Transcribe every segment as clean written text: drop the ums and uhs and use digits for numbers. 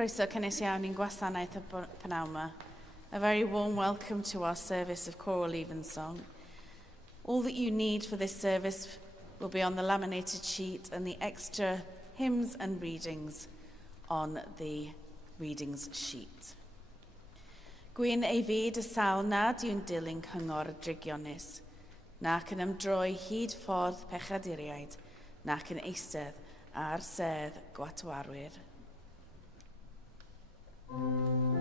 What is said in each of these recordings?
Croeso cynnes iawn i'n gwasanaeth y pnawn yma. A very warm welcome to our service of Choral Evensong. All that you need for this service will be on the laminated sheet and the extra hymns and readings on the readings sheet. Gwyn ei fyd y sawl nad yw'n dilyn cyngor y drigionus, nac yn ymdroi hyd ffordd pechaduriaid, nac yn eistedd ar sedd gwatwarwyr. Oh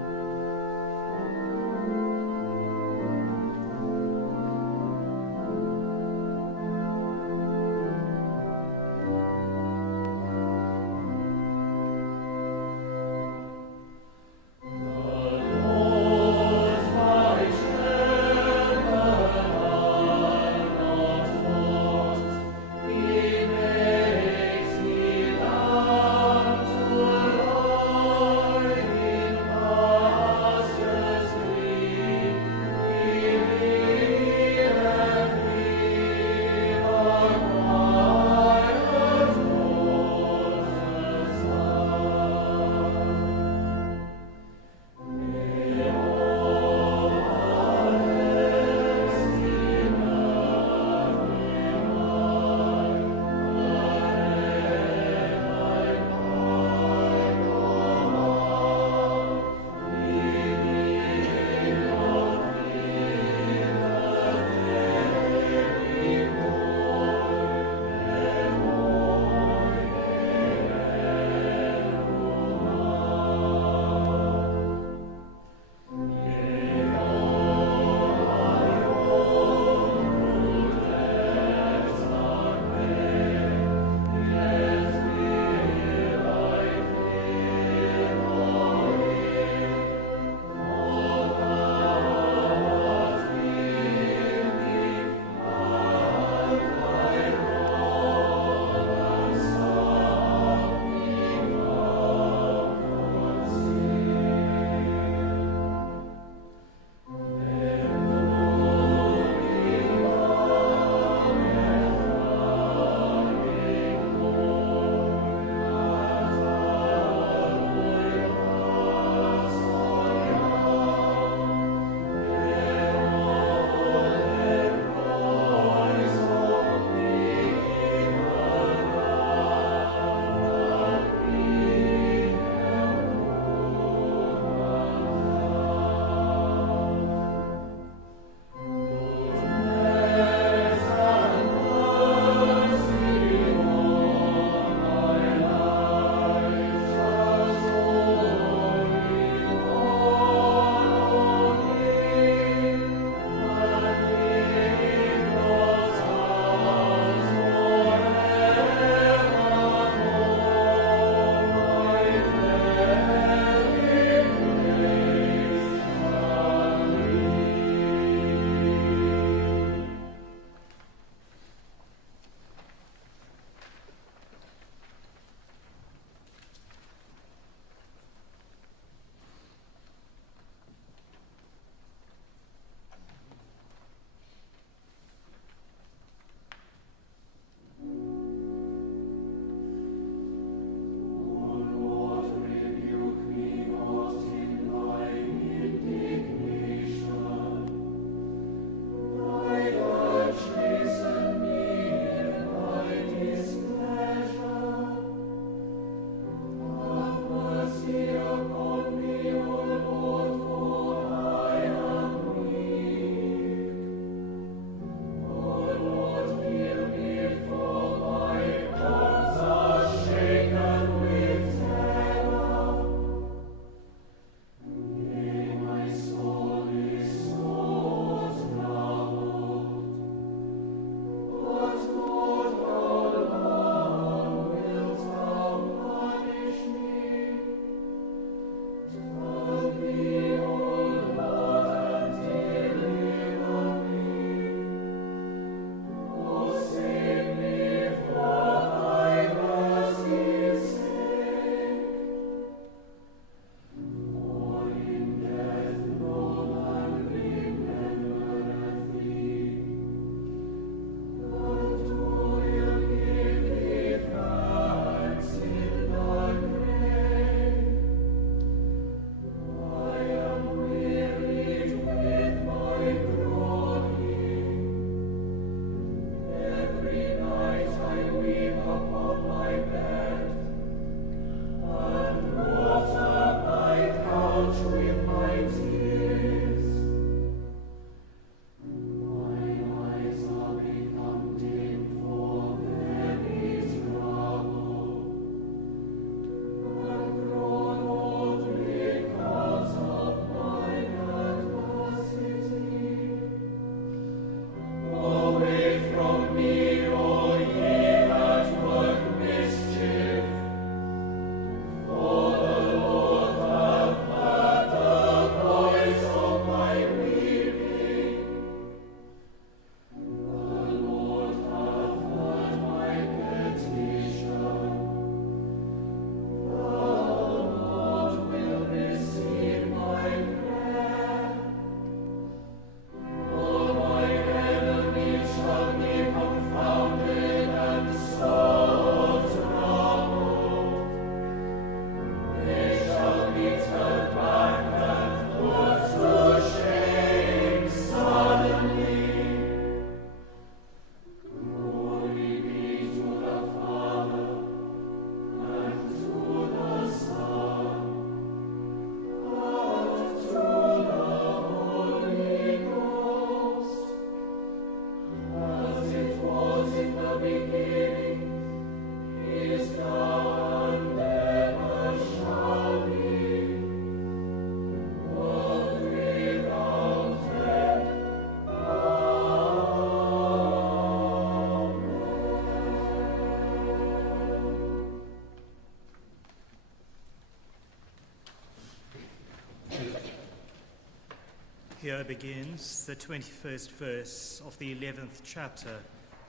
Here begins the 21st verse of the 11th chapter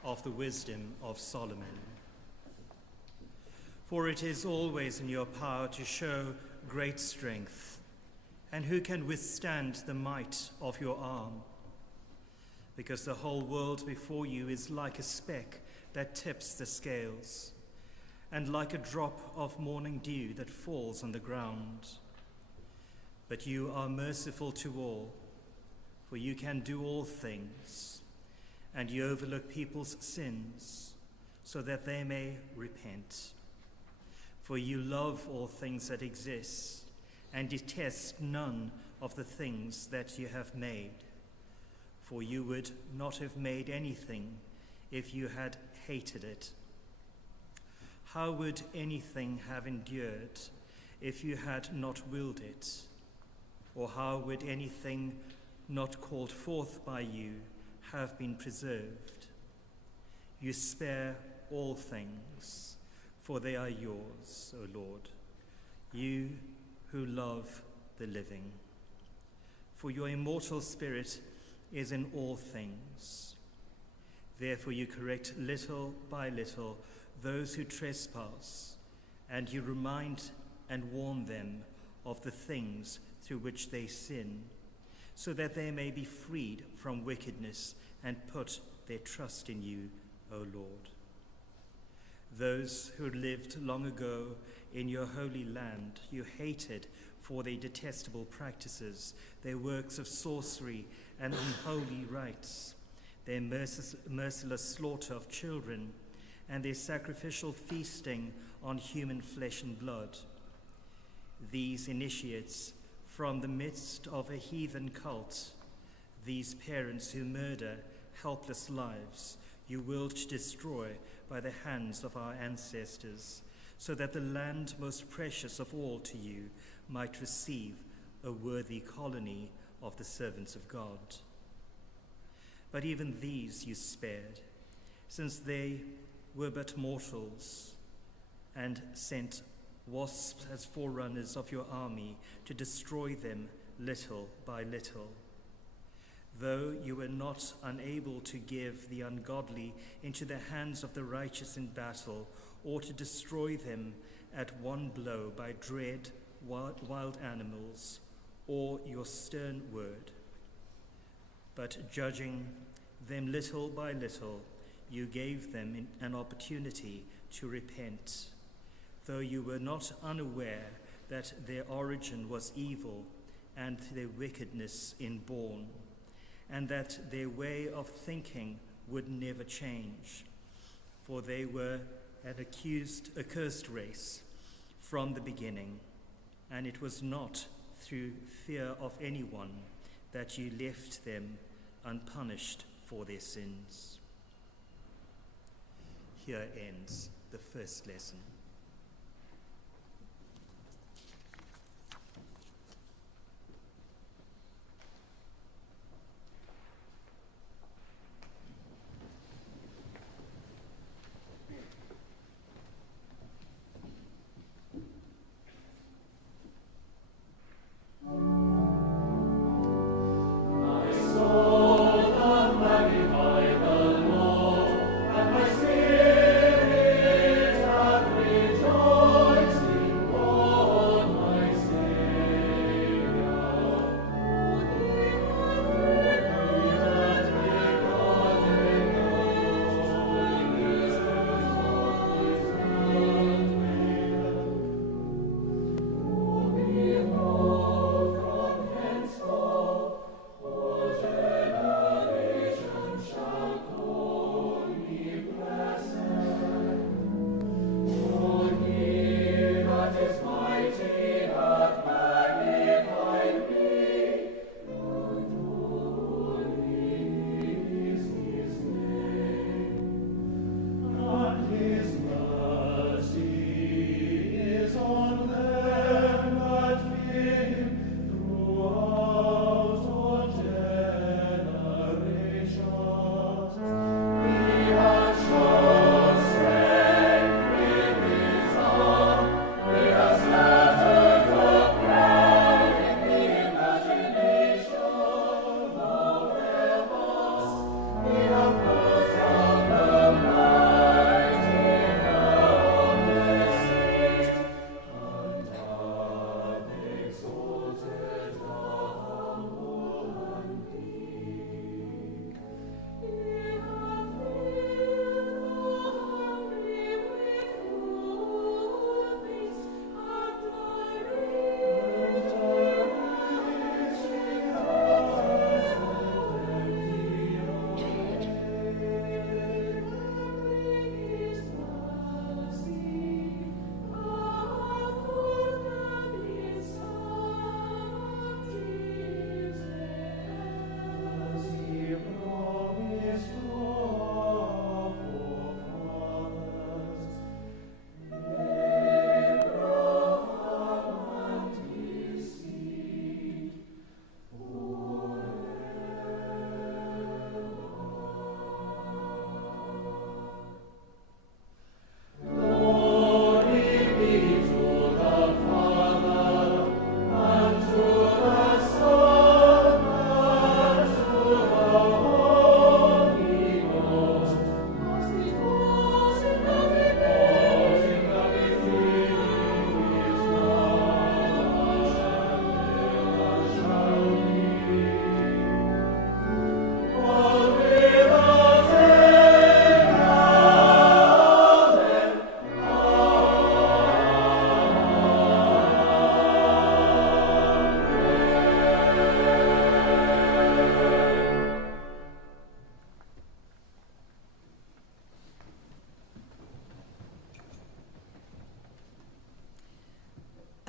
of the Wisdom of Solomon. For it is always in your power to show great strength, and who can withstand the might of your arm? Because the whole world before you is like a speck that tips the scales, and like a drop of morning dew that falls on the ground. But you are merciful to all, for you can do all things, and you overlook people's sins, so that they may repent. For you love all things that exist, and detest none of the things that you have made. For you would not have made anything if you had hated it. How would anything have endured if you had not willed it? Or how would anything not called forth by you have been preserved? You spare all things, for they are yours, O Lord, you who love the living. For your immortal spirit is in all things. Therefore you correct little by little those who trespass, and you remind and warn them of the things through which they sin, so that they may be freed from wickedness and put their trust in you, O Lord. Those who lived long ago in your holy land you hated for their detestable practices, their works of sorcery and unholy rites, their merciless slaughter of children, and their sacrificial feasting on human flesh and blood. These initiates from the midst of a heathen cult, these parents who murder helpless lives, you willed to destroy by the hands of our ancestors, so that the land most precious of all to you might receive a worthy colony of the servants of God. But even these you spared, since they were but mortals, and sent wasps as forerunners of your army to destroy them little by little. Though you were not unable to give the ungodly into the hands of the righteous in battle, or to destroy them at one blow by dread wild animals, or your stern word. But judging them little by little, you gave them an opportunity to repent, though you were not unaware that their origin was evil and their wickedness inborn, and that their way of thinking would never change. For they were an accursed race from the beginning, and it was not through fear of anyone that you left them unpunished for their sins. Here ends the first lesson. Magnify the Lord, and my spirit hath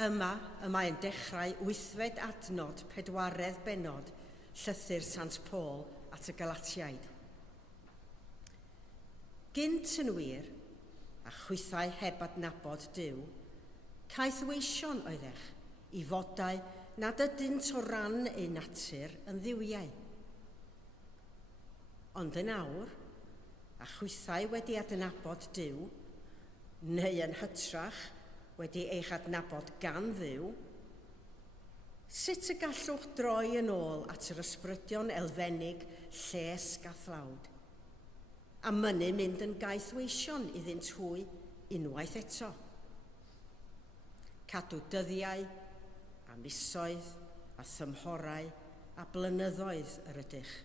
Yma y mae'n dechrau 8fed adnod 4 bennod llythyr Sant Paul at y Galatiaid. Gynt yn wir, a chwythau heb adnabod Duw, caeth weision oeddech i fodau nad ydynt o ran ei natur yn dduwiau. Ond yn awr, a chwythau wedi adnabod Duw, neu yn hytrach wedi eich adnabod gan Dduw, sut y gallwch droi yn ôl at yr ysbrydion elfennig lles gathlawd, a mynnu mynd yn gaeth weision iddynt hwy unwaith eto. Cadw dyddiau, a misoedd, a thymhorau, a blynyddoedd yr ydych.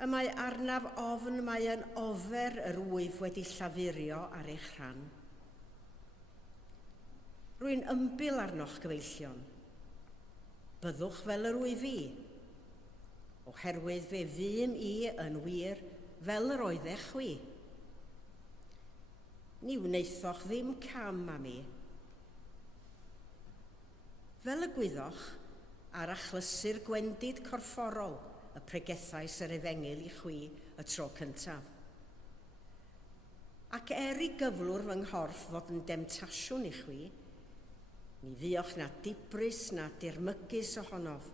Y mae arnaf ofn mae yn ofer yr wyf wedi llafurio ar eich rhan. Rwy'n ymbil arnoch gyfeillion. Byddwch fel yr wyf i, oherwydd fe fym i yn wir fel yr oeddech chwi. Ni wneithoch ddim cam am i. Fel y gwyddoch ar achlysur gwendid corfforol y pregethais yr Efengil i chwi y tro cyntaf. Ac i gyflwr fy nghorff fod yn demtasiwn i chwi, ni ddiolch na dibrys na dirmygus ohonof,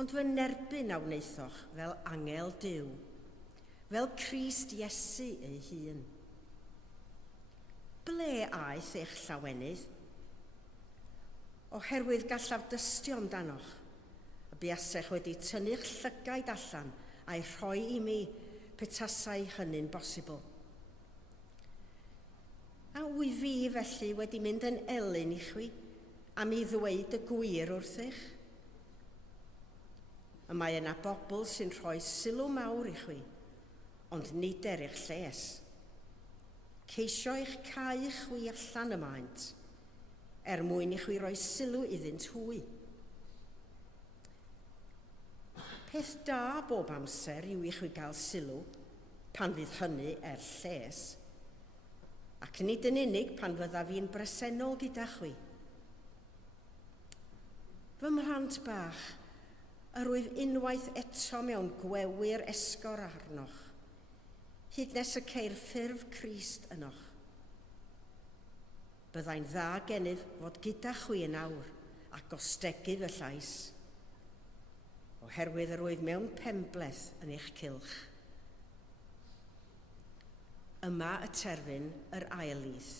ond fy nerbyn a wneithoch fel angel Duw, fel Crist Iesu ei hun. Ble aeth eich llawenydd? Oherwydd gallaf dystio amdanoch, y buasech wedi tynnu'ch llygaid allan a'i rhoi i mi petasau hynny'n bosibl. A wy fi felly wedi mynd yn elyn i chwi am i ddweud y gwir wrthych. Y mae yna bobl sy'n rhoi sylw mawr i chwi, ond nid eich lles. Ceisio eich cau chwi allan y maent, mwyn i chwi roi sylw iddynt hwy. Peth da bob amser yw i chwi gael sylw pan fydd hynny lles, ac nid yn unig pan fydda fi'n bresennol gyda chwi. Fy mhlant bach, yr wyf unwaith eto mewn gwewyr esgor arnoch, hyd nes y ceir ffurf Crist ynoch. Byddai'n dda gennyf fod gyda chwi yn awr ac ostegu fy llais, oherwydd yr wyf mewn penbleth yn eich cylch. Yma y terfyn yr ail lyth.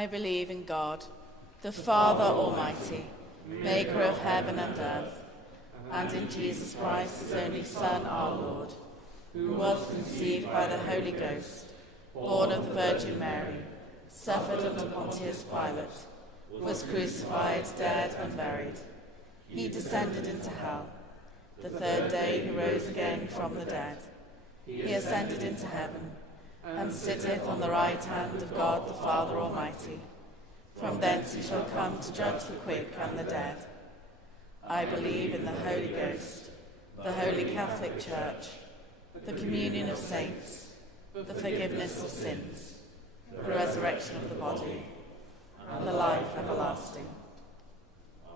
I believe in God, the Father Almighty, maker of heaven and earth, and in Jesus Christ, his only Son, our Lord, who was conceived by the Holy Ghost, born of the Virgin Mary, suffered under Pontius Pilate, was crucified, dead, and buried. He descended into hell. The third day he rose again from the dead. He ascended into heaven, and sitteth on the right hand of God the Father Almighty. From thence he shall come to judge the quick and the dead. I believe in the Holy Ghost, the Holy Catholic Church, the communion of saints, the forgiveness of sins, the resurrection of the body, and the life everlasting.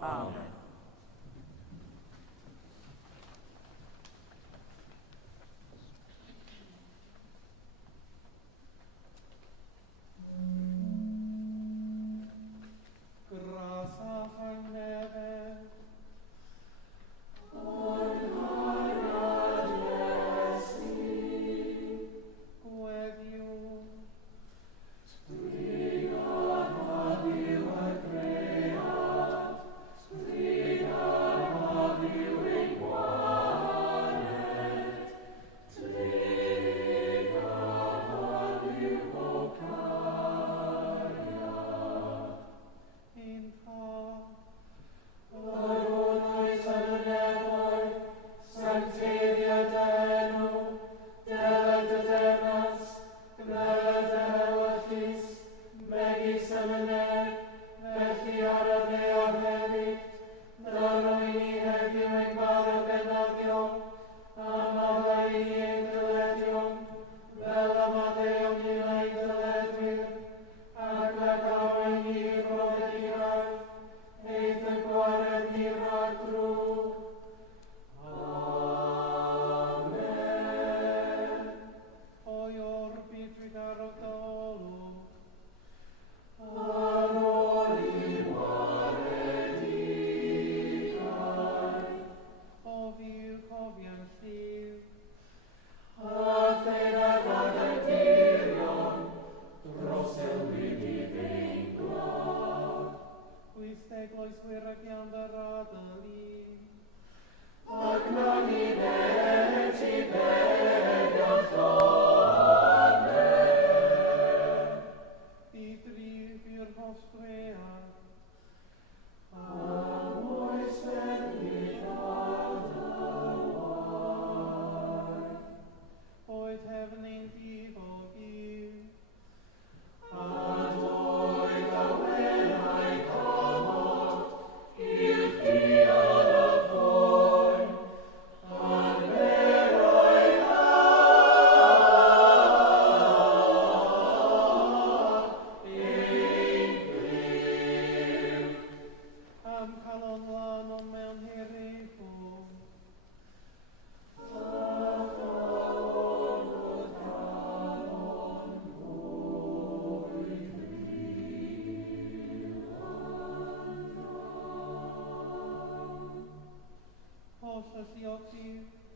Amen.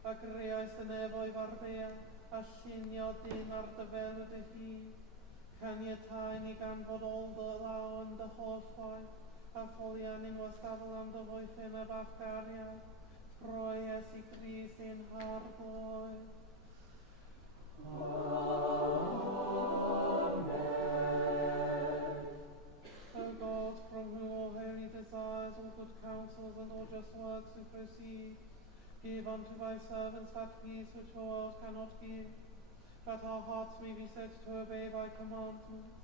ac reais yn efo'i farbea, a sinio dyn ar dy fel dy hi. Caniatáin i gan fod ôl dy law yn dy holl waith, a ffolian yn wastafel am dy foethyn y bachgariad, proes i Gris yn hargloi. O God, from whom all holy desires, all good counsels, and all just works do proceed, give unto thy servants that peace which the world cannot give, that our hearts may be set to obey thy commandments,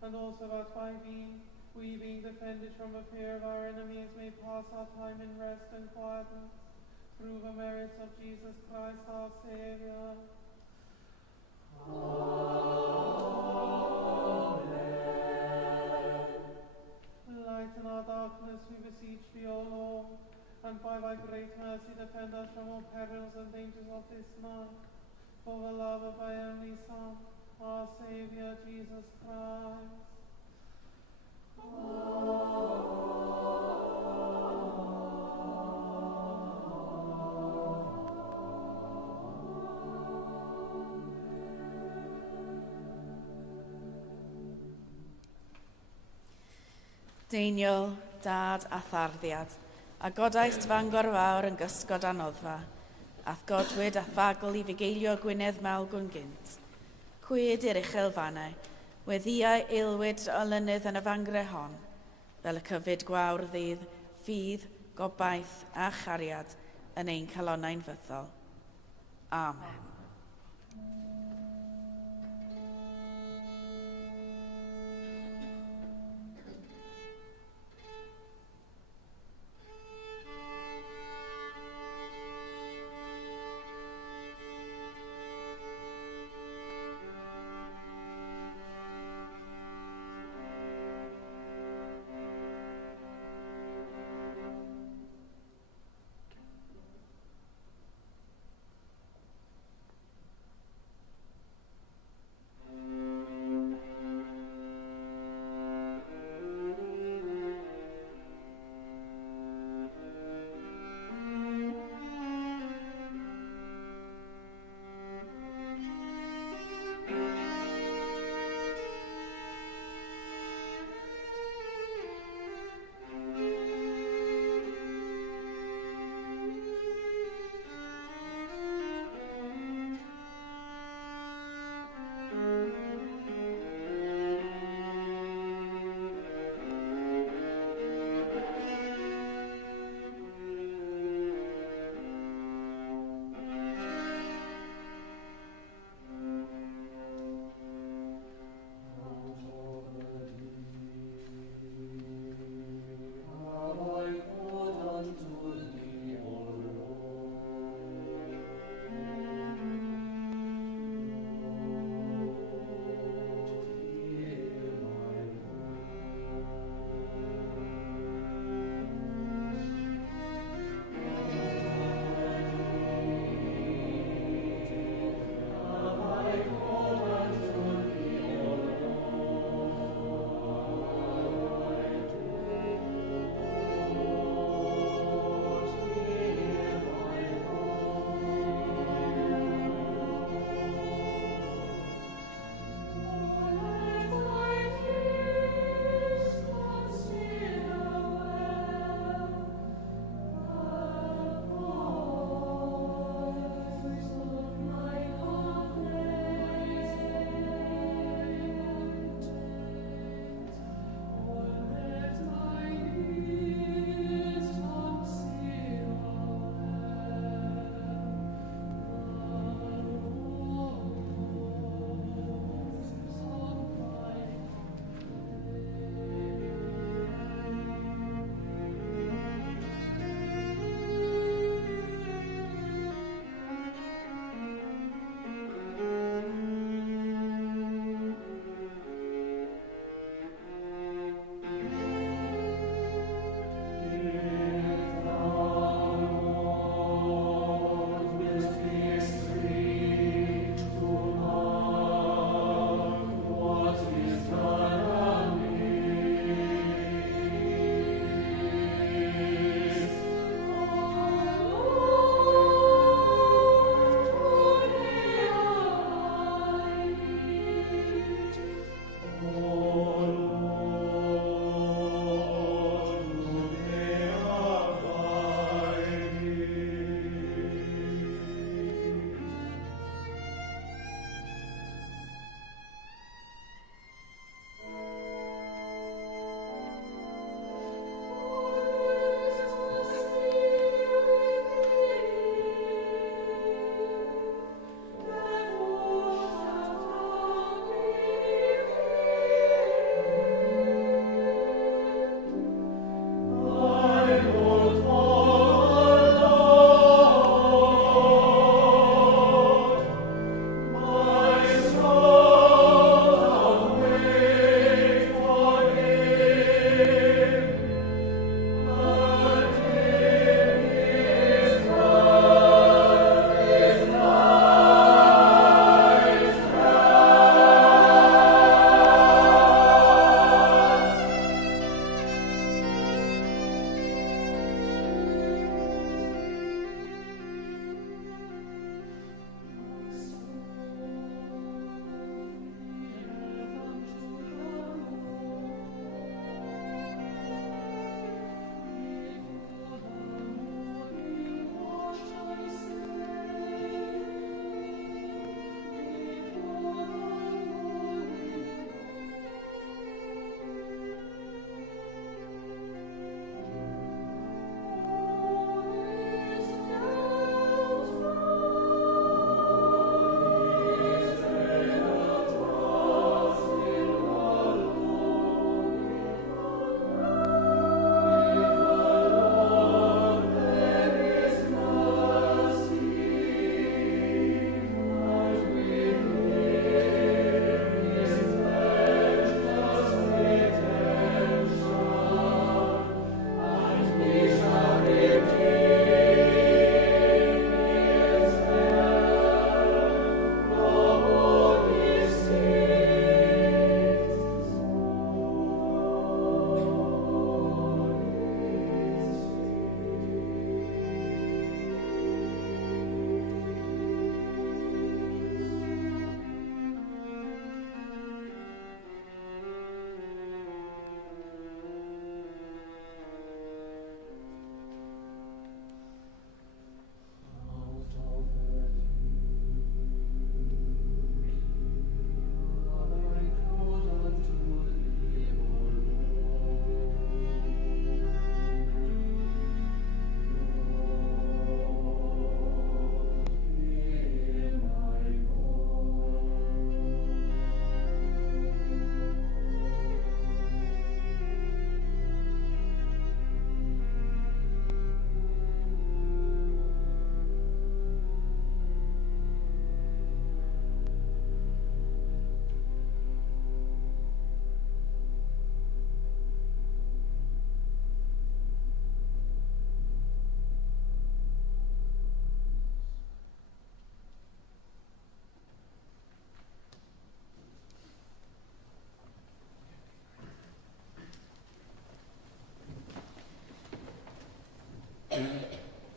and also that by thee, we being defended from the fear of our enemies, may pass our time in rest and quietness, through the merits of Jesus Christ our Saviour. Amen. Lighten our darkness, we beseech thee, O Lord, and by thy great mercy defend us from all perils and dangers of this night, for the love of thy only Son, our Saviour, Jesus Christ. Deiniol, dad a tharddiad, a godaist fangor fawr yn gysgod a noddfa, ath godwyd a thagl i fugeilio Gwynedd Malgwn gynt. Cwyd i'r uchelfannau, weddiau eilwyd olynydd yn y fangre hon, fel y cyfyd gwawr ddydd, ffydd, gobaith a chariad yn ein calonnau'n fyddol. Amen.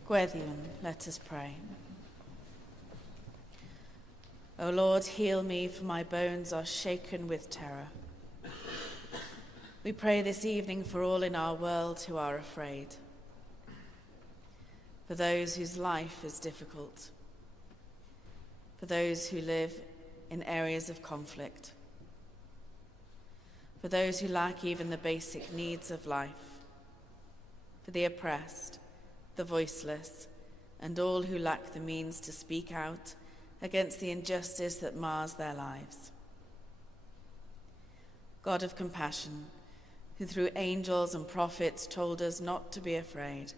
Gweddiwn, let us pray. O Lord, heal me, for my bones are shaken with terror. We pray this evening for all in our world who are afraid, for those whose life is difficult, for those who live in areas of conflict, for those who lack even the basic needs of life, for the oppressed, the voiceless, and all who lack the means to speak out against the injustice that mars their lives. God of compassion, who through angels and prophets told us not to be afraid,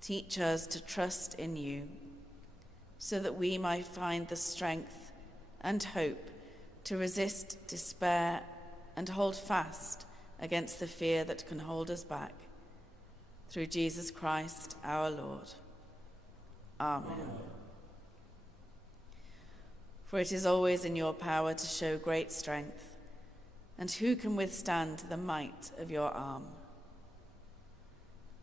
teach us to trust in you, so that we might find the strength and hope to resist despair and hold fast against the fear that can hold us back. Through Jesus Christ our Lord. Amen. For it is always in your power to show great strength, and who can withstand the might of your arm?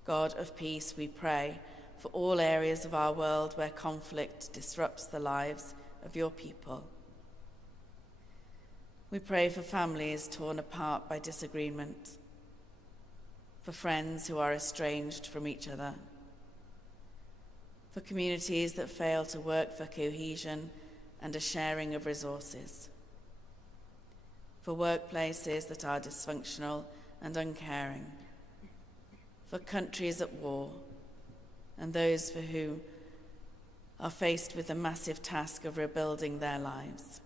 God of peace, we pray for all areas of our world where conflict disrupts the lives of your people. We pray for families torn apart by disagreement, for friends who are estranged from each other, for communities that fail to work for cohesion and a sharing of resources, for workplaces that are dysfunctional and uncaring, for countries at war, and those for whom are faced with the massive task of rebuilding their lives.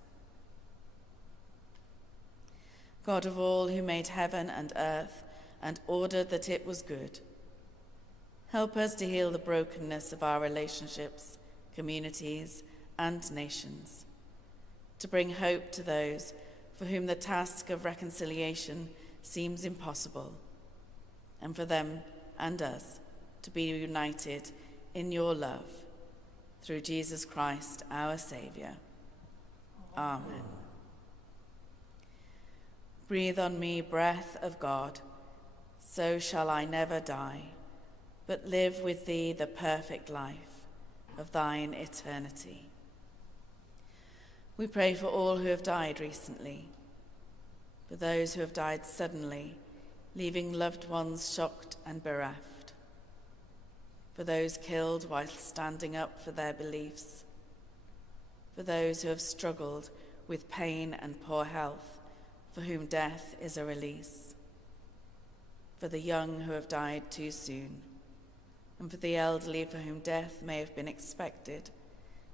God of all, who made heaven and earth and ordered that it was good, help us to heal the brokenness of our relationships, communities, and nations, to bring hope to those for whom the task of reconciliation seems impossible, and for them and us to be united in your love, through Jesus Christ, our Saviour. Amen. Breathe on me, breath of God, so shall I never die, but live with thee the perfect life of thine eternity. We pray for all who have died recently, for those who have died suddenly, leaving loved ones shocked and bereft, for those killed whilst standing up for their beliefs, for those who have struggled with pain and poor health, for whom death is a release, for the young who have died too soon, and for the elderly for whom death may have been expected,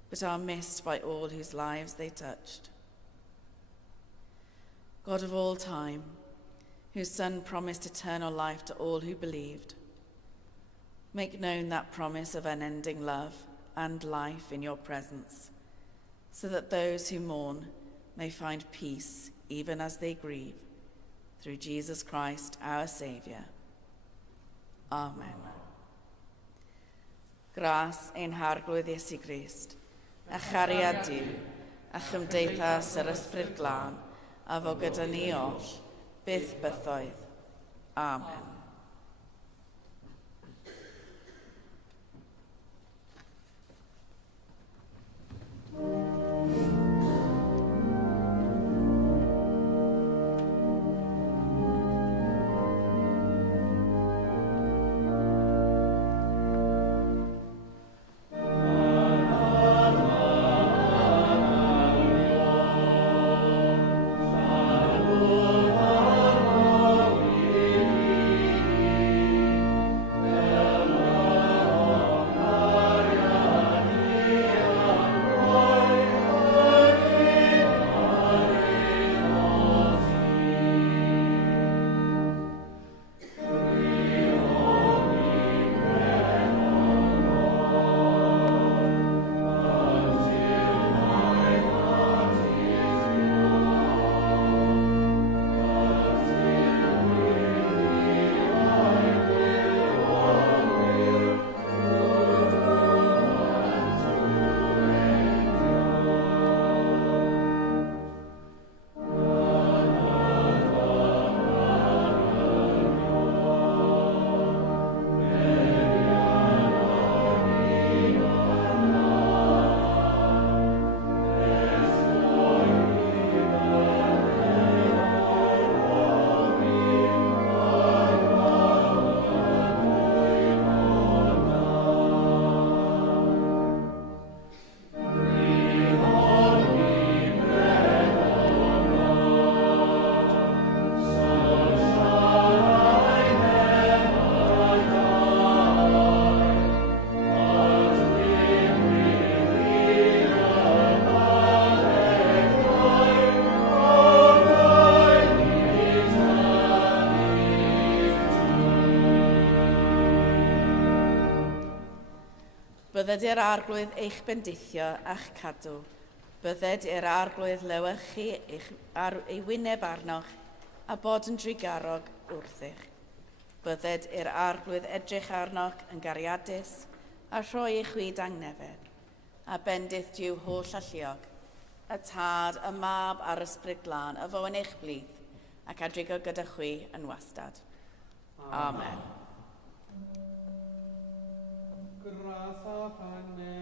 but are missed by all whose lives they touched. God of all time, whose Son promised eternal life to all who believed, make known that promise of unending love and life in your presence, so that those who mourn may find peace even as they grieve, through Jesus Christ our Saviour. Amen. Gras ein harglwydd Iesu Grist, a chariad Duw, a chymdeithas yr Ysbryd Glân, a fo gyda ni oll, byth bythoedd. Amen. Bydded i'r arglwydd eich bendithio a'ch cadw. Bydded i'r arglwydd lywech chi ei wyneb arnoch a bod yn drigarog wrthych. Bydded i'r arglwydd edrych arnoch yn gariadus a rhoi eich wyd angnefedd. A bendith diw holl alluog, y tad, y mab a'r ysbryd glân, y fo yn eich blith, ac adrigo gyda chwi yn wastad. Amen. Gras a panne